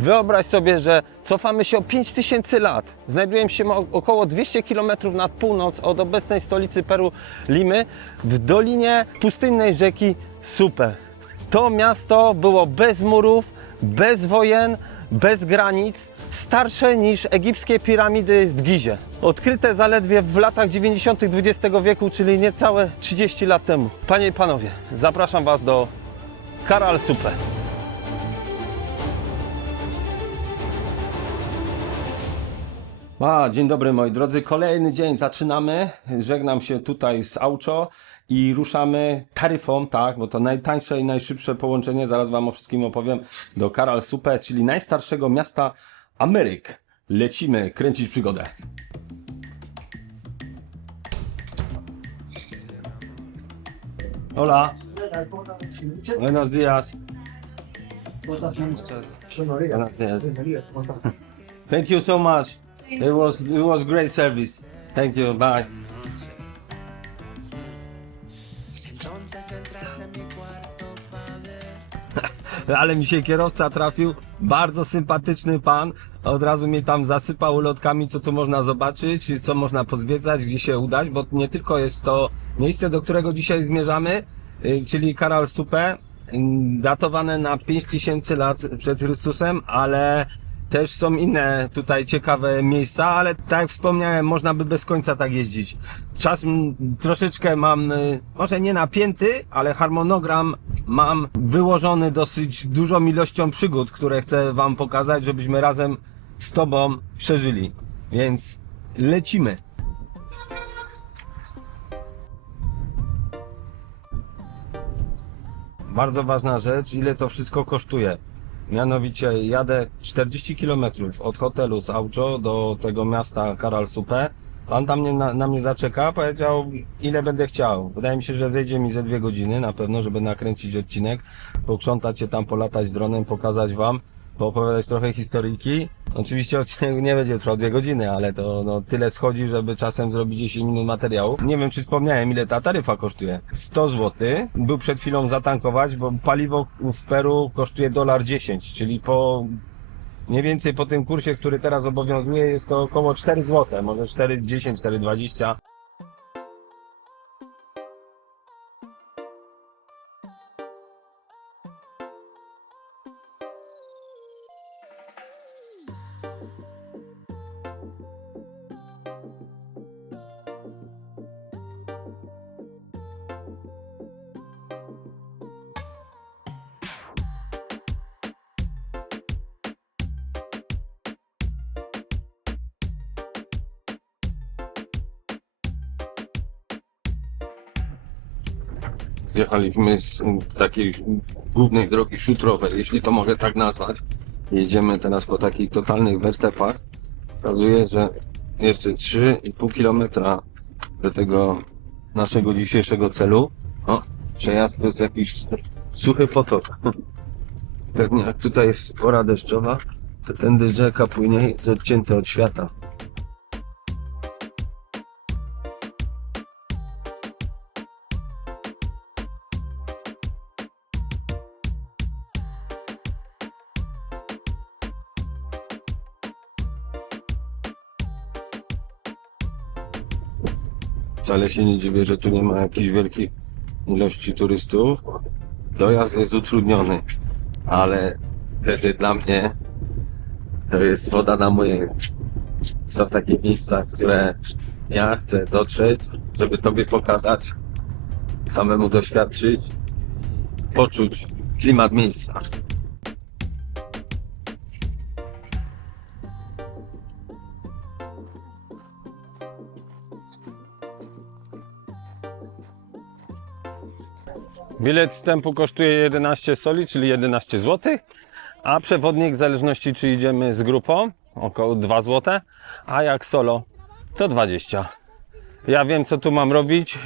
Wyobraź sobie, że cofamy się o 5000 lat. Znajdujemy się około 200 km nad północ od obecnej stolicy Peru, Limy, w dolinie pustynnej rzeki Supe. To miasto było bez murów, bez wojen, bez granic, starsze niż egipskie piramidy w Gizie. Odkryte zaledwie w latach 90. XX wieku, czyli niecałe 30 lat temu. Panie i panowie, zapraszam Was do Caral Supe. Dzień dobry moi drodzy, kolejny dzień zaczynamy. Żegnam się tutaj z Aucho i ruszamy taryfą, tak, bo to najtańsze i najszybsze połączenie, zaraz Wam o wszystkim opowiem, do Caral Supe, czyli najstarszego miasta Ameryk. Lecimy kręcić przygodę. Hola. Buenos días. Buenos días. Thank you so much. It was great service. Thank you. Bye. Ale mi się kierowca trafił, bardzo sympatyczny pan, od razu mnie tam zasypał ulotkami, co tu można zobaczyć, co można pozwiedzać, gdzie się udać, bo nie tylko jest to miejsce, do którego dzisiaj zmierzamy, czyli Caral Supe, datowane na 5000 lat przed Chrystusem, ale też są inne tutaj ciekawe miejsca, ale tak jak wspomniałem, można by bez końca tak jeździć. Czas troszeczkę mam, może nie napięty, ale harmonogram mam wyłożony dosyć dużą ilością przygód, które chcę Wam pokazać, żebyśmy razem z Tobą przeżyli. Więc lecimy. Bardzo ważna rzecz, ile to wszystko kosztuje. Mianowicie jadę 40 km od hotelu z Aucho do tego miasta Caral Supe. Pan tam na mnie zaczeka, powiedział ile będę chciał. Wydaje mi się, że zejdzie mi ze 2 godziny na pewno, żeby nakręcić odcinek, pokrzątać się tam, polatać dronem, pokazać Wam, poopowiadać trochę historyjki. Oczywiście odcinek nie będzie trwał 2 godziny, ale to tyle schodzi, żeby czasem zrobić 10 minut materiału. Nie wiem, czy wspomniałem, ile ta taryfa kosztuje. 100 zł. Był przed chwilą zatankować, bo paliwo w Peru kosztuje $10, czyli mniej więcej po tym kursie, który teraz obowiązuje, jest to około 4 zł, może 4,10, 4,20. Zjechaliśmy z takiej głównej drogi szutrowej, jeśli to mogę tak nazwać. Jedziemy teraz po takich totalnych wertepach. Okazuje, że jeszcze 3,5 km do tego naszego dzisiejszego celu. O, przejazd to jest jakiś suchy potok. Pewnie jak tutaj jest pora deszczowa, to tędy rzeka płynie, jest odcięta od świata. Wcale się nie dziwię, że tu nie ma jakichś wielkich ilości turystów. Dojazd jest utrudniony, ale wtedy dla mnie to jest woda na młynie. Są takie miejsca, które ja chcę dotrzeć, żeby Tobie pokazać, samemu doświadczyć, poczuć klimat miejsca. Bilet wstępu kosztuje 11 soli, czyli 11 zł, a przewodnik w zależności czy idziemy z grupą około 2 zł, a jak solo to 20. Ja wiem, co tu mam robić.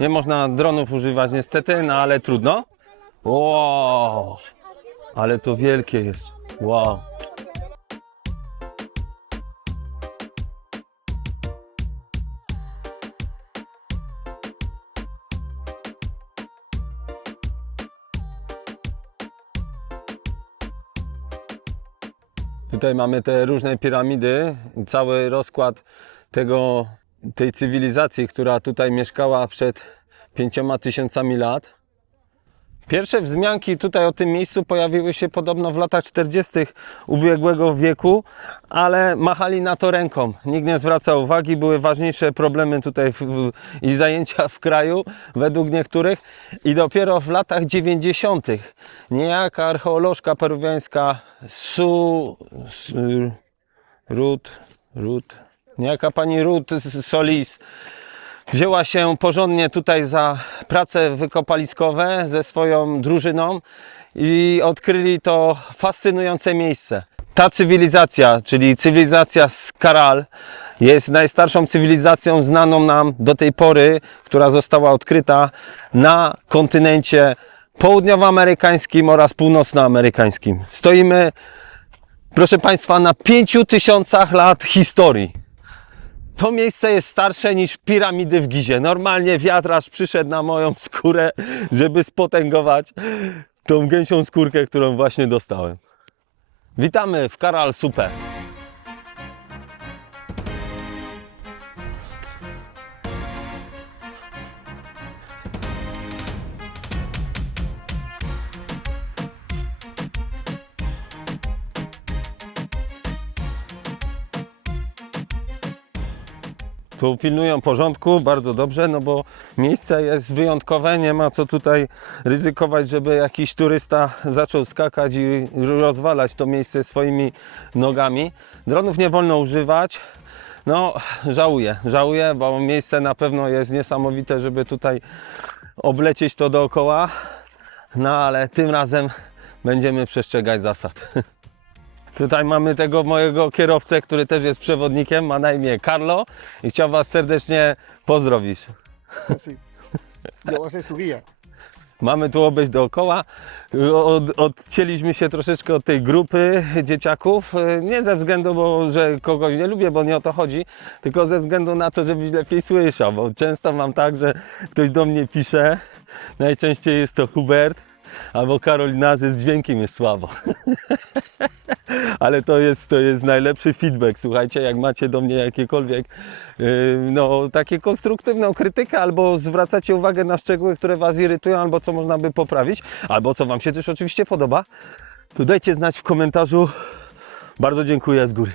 Nie można dronów używać niestety, no ale trudno. Wow, ale to wielkie jest. Wow. Tutaj mamy te różne piramidy i cały rozkład tej cywilizacji, która tutaj mieszkała przed 5000 lat. Pierwsze wzmianki tutaj o tym miejscu pojawiły się podobno w latach 40. ubiegłego wieku, ale machali na to ręką. Nikt nie zwracał uwagi, były ważniejsze problemy tutaj i zajęcia w kraju, według niektórych. I dopiero w latach 90. niejaka archeolożka peruwiańska niejaka pani Ruth Solis wzięła się porządnie tutaj za prace wykopaliskowe ze swoją drużyną i odkryli to fascynujące miejsce. Ta cywilizacja, czyli cywilizacja z Caral, jest najstarszą cywilizacją znaną nam do tej pory, która została odkryta na kontynencie południowoamerykańskim oraz północnoamerykańskim. Stoimy, proszę Państwa, na 5000 lat historii. To miejsce jest starsze niż piramidy w Gizie. Normalnie wiatracz przyszedł na moją skórę, żeby spotęgować tą gęsią skórkę, którą właśnie dostałem. Witamy w Caral Supe. Tu pilnują porządku, bardzo dobrze, no bo miejsce jest wyjątkowe, nie ma co tutaj ryzykować, żeby jakiś turysta zaczął skakać i rozwalać to miejsce swoimi nogami. Dronów nie wolno używać. No, żałuję, bo miejsce na pewno jest niesamowite, żeby tutaj oblecieć to dookoła. No, ale tym razem będziemy przestrzegać zasad. Tutaj mamy tego mojego kierowcę, który też jest przewodnikiem, ma na imię Carlo i chciał Was serdecznie pozdrowić. Sí. Yo voy a ser su guía. Mamy tu obejść dookoła. Odcięliśmy się troszeczkę od tej grupy dzieciaków. Nie ze względu, że kogoś nie lubię, bo nie o to chodzi, tylko ze względu na to, żebyś lepiej słyszał. Bo często mam tak, że ktoś do mnie pisze, najczęściej jest to Hubert albo Karolina, że z dźwiękiem jest słabo. Ale to jest najlepszy feedback. Słuchajcie, jak macie do mnie jakiekolwiek takie konstruktywną krytykę, albo zwracacie uwagę na szczegóły, które Was irytują, albo co można by poprawić, albo co Wam się też oczywiście podoba, to dajcie znać w komentarzu. Bardzo dziękuję z góry.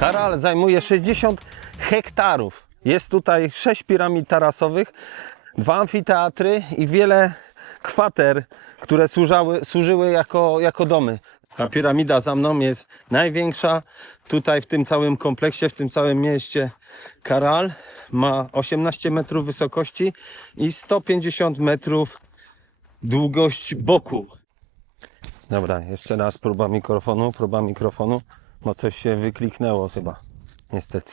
Caral zajmuje 60 hektarów. Jest tutaj 6 piramid tarasowych, 2 amfiteatry i wiele kwater, które służyły jako domy. Ta piramida za mną jest największa tutaj w tym całym kompleksie, w tym całym mieście Caral. Ma 18 metrów wysokości i 150 metrów długość boku. Dobra, jeszcze raz próba mikrofonu, bo coś się wykliknęło chyba, niestety.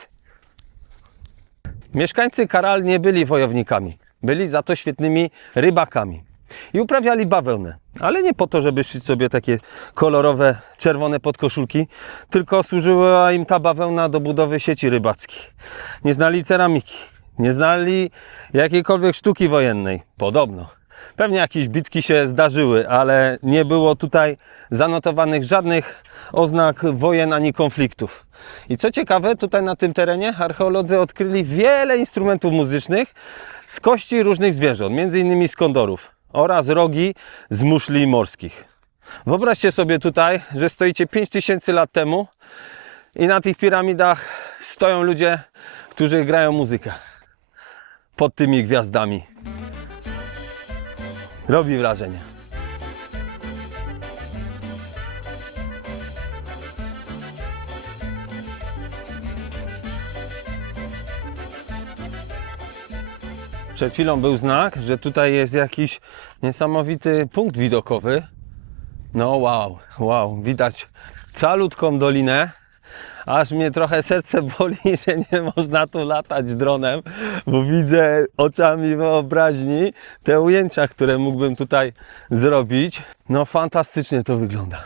Mieszkańcy Caral nie byli wojownikami, byli za to świetnymi rybakami i uprawiali bawełnę, ale nie po to, żeby szyć sobie takie kolorowe, czerwone podkoszulki, tylko służyła im ta bawełna do budowy sieci rybackiej. Nie znali ceramiki, nie znali jakiejkolwiek sztuki wojennej, podobno. Pewnie jakieś bitki się zdarzyły, ale nie było tutaj zanotowanych żadnych oznak wojen ani konfliktów. I co ciekawe, tutaj na tym terenie archeolodzy odkryli wiele instrumentów muzycznych z kości różnych zwierząt, m.in. z kondorów oraz rogi z muszli morskich. Wyobraźcie sobie tutaj, że stoicie 5000 lat temu i na tych piramidach stoją ludzie, którzy grają muzykę pod tymi gwiazdami. Robi wrażenie. Przed chwilą był znak, że tutaj jest jakiś niesamowity punkt widokowy. No wow, widać calutką dolinę. Aż mnie trochę serce boli, że nie można tu latać dronem, bo widzę oczami wyobraźni te ujęcia, które mógłbym tutaj zrobić. No fantastycznie to wygląda.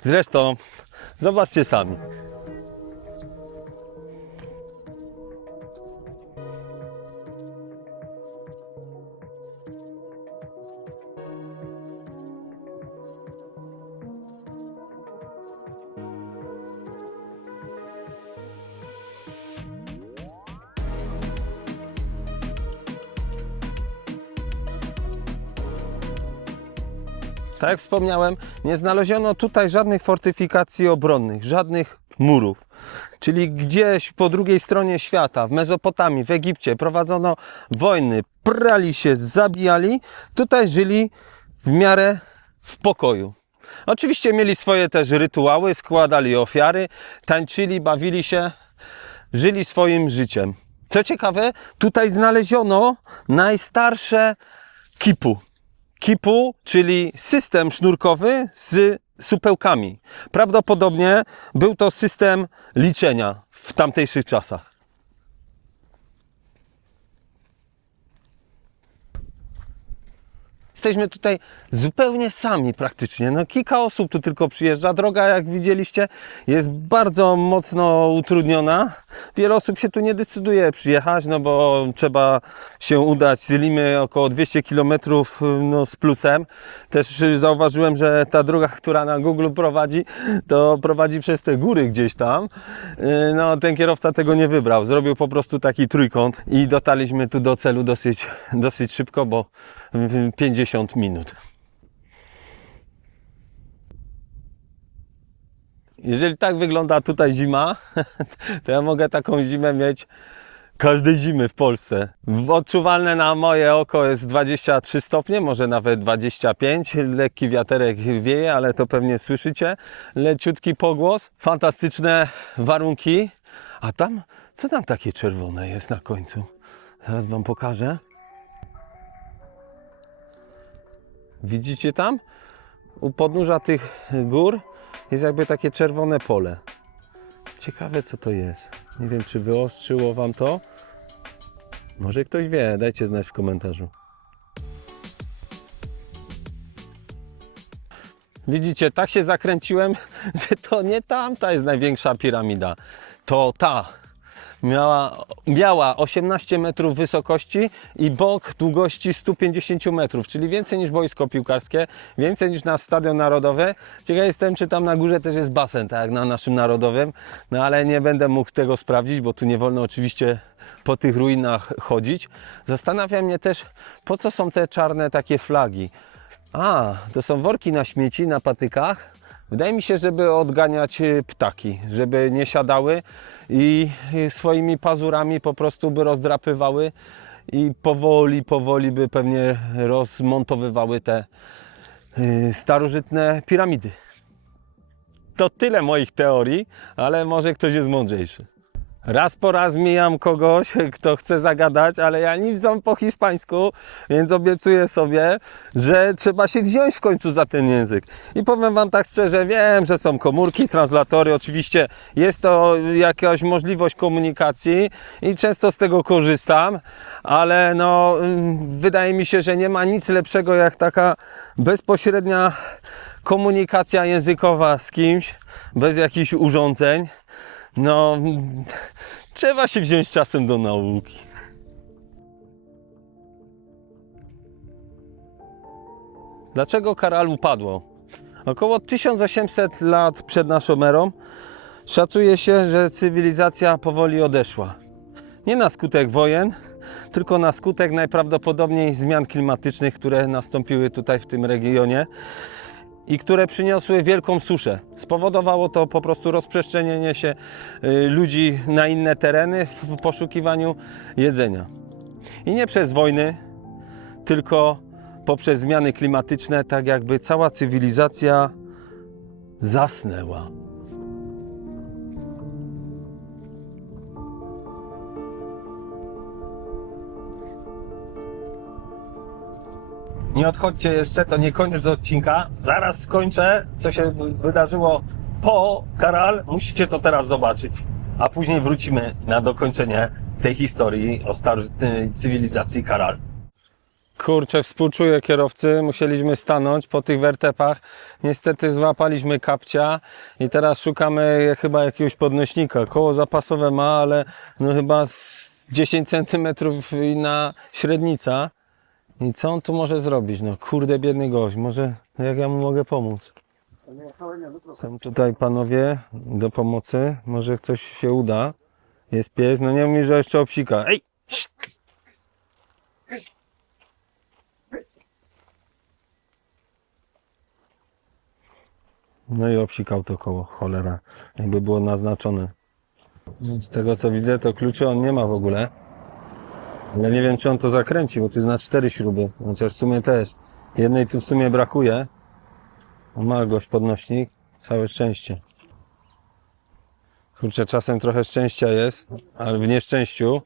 Zresztą zobaczcie sami. Tak jak wspomniałem, nie znaleziono tutaj żadnych fortyfikacji obronnych, żadnych murów. Czyli gdzieś po drugiej stronie świata, w Mezopotamii, w Egipcie prowadzono wojny, prali się, zabijali. Tutaj żyli w miarę w pokoju. Oczywiście mieli swoje też rytuały, składali ofiary, tańczyli, bawili się, żyli swoim życiem. Co ciekawe, tutaj znaleziono najstarsze kipu. Kipu, czyli system sznurkowy z supełkami. Prawdopodobnie był to system liczenia w tamtejszych czasach. Jesteśmy tutaj zupełnie sami praktycznie. No, kilka osób tu tylko przyjeżdża. Droga, jak widzieliście, jest bardzo mocno utrudniona. Wiele osób się tu nie decyduje przyjechać, no bo trzeba się udać z Limy około 200 km no, z plusem. Też zauważyłem, że ta droga, która na Google prowadzi, to prowadzi przez te góry gdzieś tam. No, ten kierowca tego nie wybrał. Zrobił po prostu taki trójkąt i dotarliśmy tu do celu dosyć szybko, bo 50 minut. Jeżeli tak wygląda tutaj zima, to ja mogę taką zimę mieć każdej zimy w Polsce. Odczuwalne na moje oko jest 23 stopnie, może nawet 25. Lekki wiaterek wieje, ale to pewnie słyszycie. Leciutki pogłos. Fantastyczne warunki. A tam, co tam takie czerwone jest na końcu? Zaraz wam pokażę. Widzicie tam? U podnóża tych gór jest jakby takie czerwone pole. Ciekawe, co to jest. Nie wiem, czy wyostrzyło wam to. Może ktoś wie, dajcie znać w komentarzu. Widzicie, tak się zakręciłem, że to nie tamta jest największa piramida. To ta. Miała 18 metrów wysokości i bok długości 150 metrów, czyli więcej niż boisko piłkarskie, więcej niż nasz stadion narodowy. Ciekaw jestem, czy tam na górze też jest basen, tak jak na naszym narodowym, no ale nie będę mógł tego sprawdzić, bo tu nie wolno oczywiście po tych ruinach chodzić. Zastanawia mnie też, po co są te czarne takie flagi. A, to są worki na śmieci, na patykach. Wydaje mi się, żeby odganiać ptaki, żeby nie siadały i swoimi pazurami po prostu by rozdrapywały i powoli by pewnie rozmontowywały te starożytne piramidy. To tyle moich teorii, ale może ktoś jest mądrzejszy. Raz po raz mijam kogoś, kto chce zagadać, ale ja nie znam po hiszpańsku, więc obiecuję sobie, że trzeba się wziąć w końcu za ten język. I powiem wam tak szczerze, wiem, że są komórki, translatory, oczywiście jest to jakaś możliwość komunikacji i często z tego korzystam, ale no, wydaje mi się, że nie ma nic lepszego jak taka bezpośrednia komunikacja językowa z kimś, bez jakichś urządzeń. No, trzeba się wziąć czasem do nauki. Dlaczego Caral upadło? Około 1800 lat przed naszą erą szacuje się, że cywilizacja powoli odeszła. Nie na skutek wojen, tylko na skutek najprawdopodobniej zmian klimatycznych, które nastąpiły tutaj w tym regionie i które przyniosły wielką suszę. Spowodowało to po prostu rozprzestrzenienie się ludzi na inne tereny w poszukiwaniu jedzenia. I nie przez wojny, tylko poprzez zmiany klimatyczne, tak jakby cała cywilizacja zasnęła. Nie odchodźcie jeszcze, to nie koniec odcinka. Zaraz skończę, co się wydarzyło po Caral. Musicie to teraz zobaczyć. A później wrócimy na dokończenie tej historii o starożytnej cywilizacji Caral. Kurczę, współczuję kierowcy, musieliśmy stanąć po tych wertepach. Niestety złapaliśmy kapcia i teraz szukamy chyba jakiegoś podnośnika. Koło zapasowe ma, ale no chyba z 10 cm inna średnica. I co on tu może zrobić? No kurde, biedny gość, może jak ja mu mogę pomóc? Są tutaj panowie do pomocy, może coś się uda. Jest pies, no nie mówi, że jeszcze obsika. Ej! No i obsikał to koło, cholera, jakby było naznaczone. Z tego co widzę, to kluczy on nie ma w ogóle. Ale nie wiem, czy on to zakręci, bo tu jest na 4 śruby. Chociaż w sumie też. Jednej tu w sumie brakuje. Ma gość podnośnik, całe szczęście. Kurczę, czasem trochę szczęścia jest, ale w nieszczęściu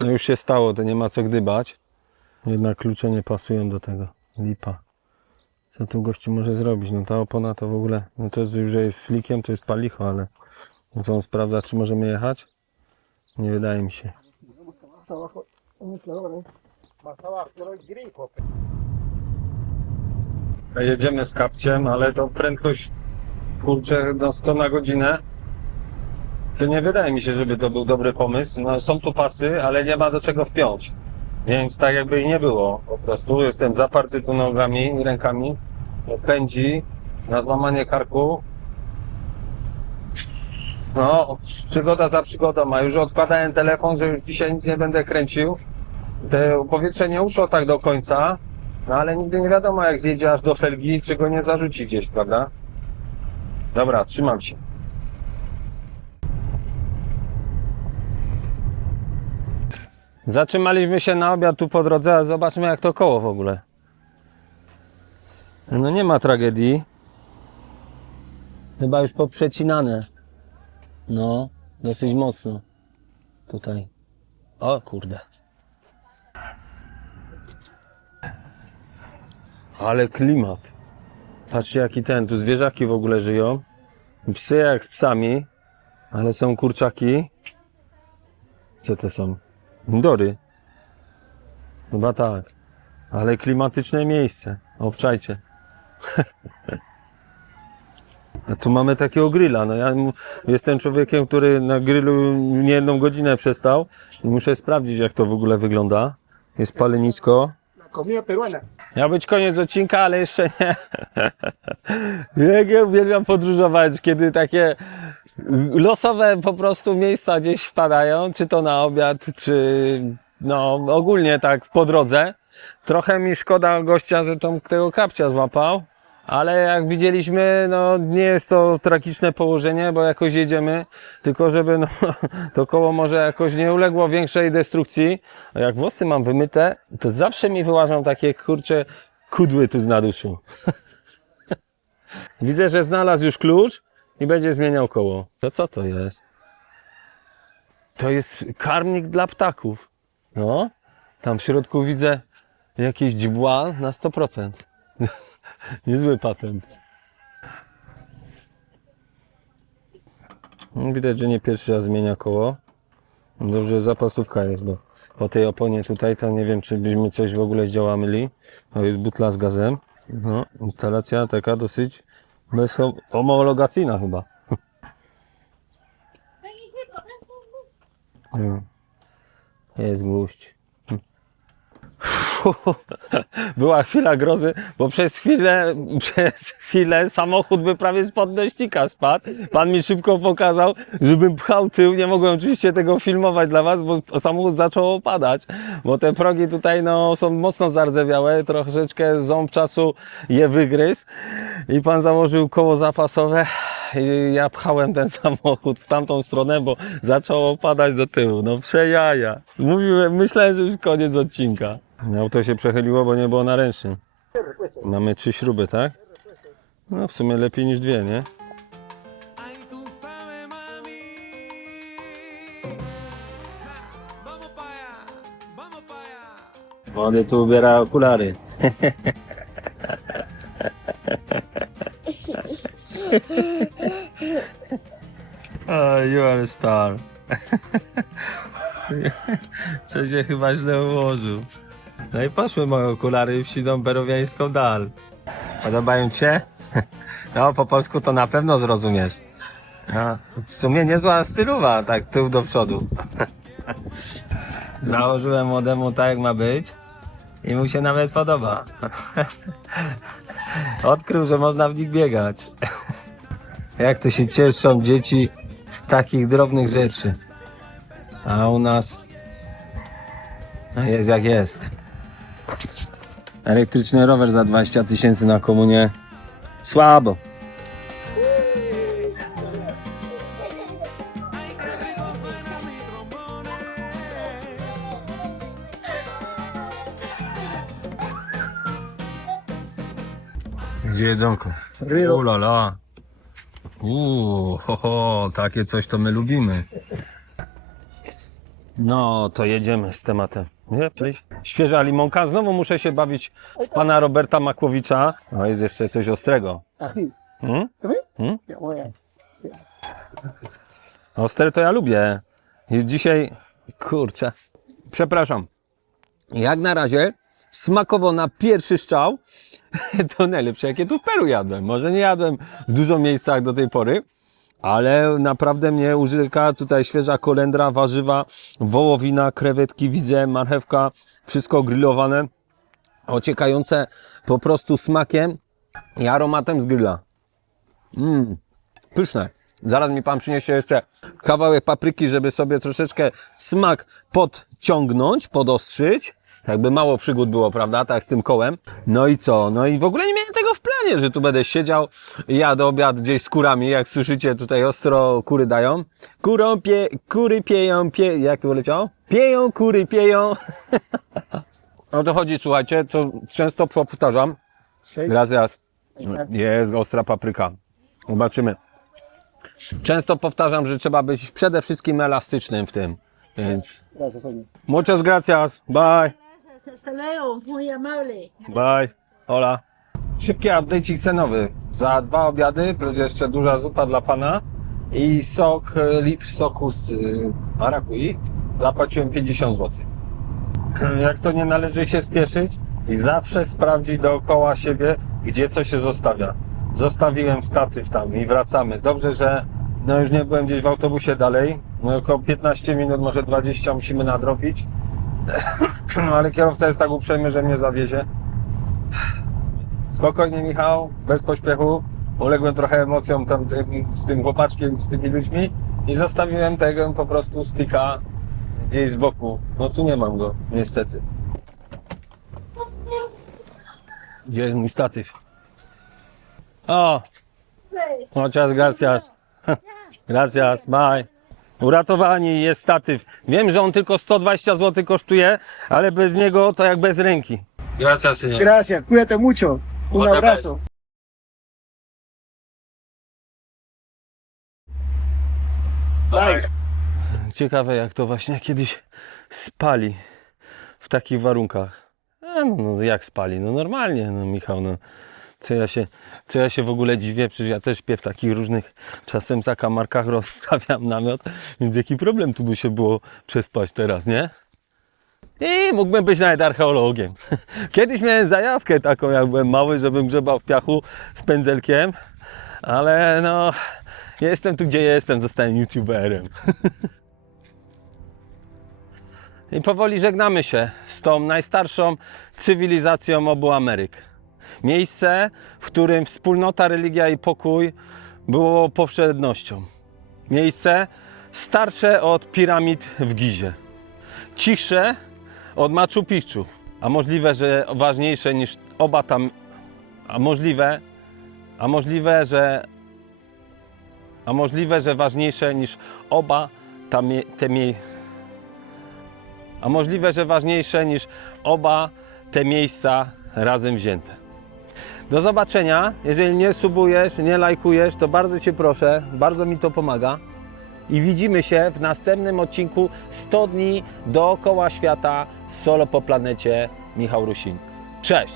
no już się stało, to nie ma co gdybać. Jednak klucze nie pasują do tego. Lipa. Co tu gościu może zrobić? No ta opona to w ogóle, no to już że jest slikiem, to jest palicho, ale no co on sprawdza, czy możemy jechać? Nie wydaje mi się. Más abajo, un inflador, ¿eh? Más abajo, pero el gringo. Jedziemy z kapciem, ale to prędkość, kurczę, do 100 na godzinę. To nie wydaje mi się, żeby to był dobry pomysł. No, są tu pasy, ale nie ma do czego wpiąć. Więc tak jakby i nie było. Po prostu jestem zaparty tu nogami i rękami. Pędzi na złamanie karku. No, przygoda za przygodą, a już odkładałem telefon, że już dzisiaj nic nie będę kręcił. To powietrze nie uszło tak do końca, no ale nigdy nie wiadomo, jak zjedzie aż do felgi, czy go nie zarzuci gdzieś, prawda? Dobra, trzymam się. Zatrzymaliśmy się na obiad tu po drodze, a zobaczmy jak to koło w ogóle. No nie ma tragedii. Chyba już poprzecinane. No, dosyć mocno. Tutaj. O kurde. Ale klimat. Patrzcie jaki ten, tu zwierzaki w ogóle żyją. Psy jak z psami, ale są kurczaki. Co to są? Indory. Chyba tak. Ale klimatyczne miejsce. Obczajcie. A tu mamy takiego grilla. No ja jestem człowiekiem, który na grillu nie jedną godzinę przestał i muszę sprawdzić jak to w ogóle wygląda. Jest palenisko. La comida peruana. Miał być koniec odcinka, ale jeszcze nie. Jak ja uwielbiam podróżować, kiedy takie losowe po prostu miejsca gdzieś wpadają, czy to na obiad, czy no ogólnie tak po drodze. Trochę mi szkoda gościa, że tego kapcia złapał, ale jak widzieliśmy, no nie jest to tragiczne położenie, bo jakoś jedziemy, tylko żeby no, to koło może jakoś nie uległo większej destrukcji. A jak włosy mam wymyte, to zawsze mi wyłażą takie kurcze kudły tu z naduszu. Widzę, że znalazł już klucz i będzie zmieniał koło. To co to jest? To jest karmnik dla ptaków. No, tam w środku widzę jakieś dźbła na 100%. Niezły patent. Widać, że nie pierwszy raz zmienia koło. Dobrze, zapasówka jest, bo po tej oponie tutaj to nie wiem, czy byśmy coś w ogóle zdziałali. To jest butla z gazem. No, instalacja taka dosyć homologacyjna chyba. Jest gwóźdź. Była chwila grozy, bo przez chwilę samochód by prawie z podnośnika spadł. Pan mi szybko pokazał, żebym pchał tył. Nie mogłem oczywiście tego filmować dla was, bo samochód zaczął opadać. Bo te progi tutaj no, są mocno zardzewiałe, troszeczkę ząb czasu je wygryzł. I pan założył koło zapasowe i ja pchałem ten samochód w tamtą stronę, bo zaczął opadać do tyłu. No przejaja. Myślałem, że już koniec odcinka. Auto się przechyliło, bo nie było na ręcznym. Mamy 3 śruby, tak? No w sumie lepiej niż 2, nie? Ay, tú sabes, mami. Ja, vamos para allá, vamos para allá. Młody tu ubiera okulary. Oh, you are a star. Coś się chyba źle ułożył. No i poszły moje okulary w siną peruwiańską dal. Podobają ci się? No, po polsku to na pewno zrozumiesz. No, w sumie niezła stylowa, tak tył do przodu. Założyłem młodemu tak jak ma być i mu się nawet podoba. Odkrył, że można w nich biegać. Jak to się cieszą dzieci z takich drobnych rzeczy. A u nas jest jak jest. Elektryczny rower za 20 000 na komunie. Słabo. Gdzie jedzonko? Servido. Ulala. Ho, ho, takie coś to my lubimy. No, to jedziemy z tematem. Nie, please. Świeża limonka. Znowu muszę się bawić w pana Roberta Makłowicza. No, jest jeszcze coś ostrego. Ají. Hmm? ¿También? Hmm? Ya voy a... Ostre to ja lubię. I dzisiaj, kurczę, przepraszam. Jak na razie, smakowo na pierwszy strzał, to najlepsze jakie tu w Peru jadłem. Może nie jadłem w dużo miejscach do tej pory, ale naprawdę mnie użyka tutaj świeża kolendra, warzywa, wołowina, krewetki, widzę, marchewka, wszystko grillowane, ociekające po prostu smakiem i aromatem z grilla. Pyszne. Zaraz mi pan przyniesie jeszcze kawałek papryki, żeby sobie troszeczkę smak podciągnąć, podostrzyć. Tak by mało przygód było, prawda? Tak z tym kołem. No i co? No i w ogóle nie miałem tego w planie, że tu będę siedział i jadę obiad gdzieś z kurami. Jak słyszycie, tutaj ostro kury dają. Kury pieją, jak to leciało? Pieją, kury pieją. O to chodzi, słuchajcie, co często powtarzam. Sí. Gracias. Jest ostra papryka. Zobaczymy. Często powtarzam, że trzeba być przede wszystkim elastycznym w tym. Więc Gracias, señor. muchas gracias. Bye. Gracias, hasta luego, muy amable. Bye. Hola. Szybki update'ik cenowy. Za 2 obiady, plus jeszcze duża zupa dla pana i sok, litr soku z marakui. Zapłaciłem 50 zł. Jak to nie należy się spieszyć i zawsze sprawdzić dookoła siebie, gdzie co się zostawia. Zostawiłem statyw tam i wracamy. Dobrze, że no już nie byłem gdzieś w autobusie dalej. No około 15 minut, może 20 musimy nadrobić. Ale kierowca jest tak uprzejmy, że mnie zawiezie. Spokojnie, Michał, bez pośpiechu. Uległem trochę emocjom tam z tym chłopaczkiem, z tymi ludźmi i zostawiłem tego po prostu sticka gdzieś z boku. No tu nie mam go, niestety. Gdzie jest mój statyw? O! Muchas gracias. Gracias, bye. Uratowani, jest statyw. Wiem, że on tylko 120 zł kosztuje, ale bez niego to jak bez ręki. Gracias, señor. Gracias, cuídate mucho. Un All the abrazo. Bye. Ciekawe jak to właśnie kiedyś spali w takich warunkach. No jak spali? No normalnie, no Michał, no. Co ja się w ogóle dziwię, przecież ja też śpię w takich różnych, czasem w zakamarkach rozstawiam namiot, więc jaki problem tu by się było przespać teraz, nie? I mógłbym być nawet archeologiem. Kiedyś miałem zajawkę taką, jak byłem mały, żebym grzebał w piachu z pędzelkiem, ale no, jestem tu, gdzie jestem, zostałem youtuberem. I powoli żegnamy się z tą najstarszą cywilizacją obu Ameryk. Miejsce, w którym wspólnota, religia i pokój było powszednością. Miejsce starsze od piramid w Gizie. Cichsze od Machu Picchu. A możliwe, że ważniejsze niż oba tam... A możliwe, że ważniejsze niż oba te miejsca razem wzięte. Do zobaczenia. Jeżeli nie subujesz, nie lajkujesz, to bardzo Cię proszę, bardzo mi to pomaga. I widzimy się w następnym odcinku 100 dni dookoła świata solo po planecie Michał Rusin. Cześć!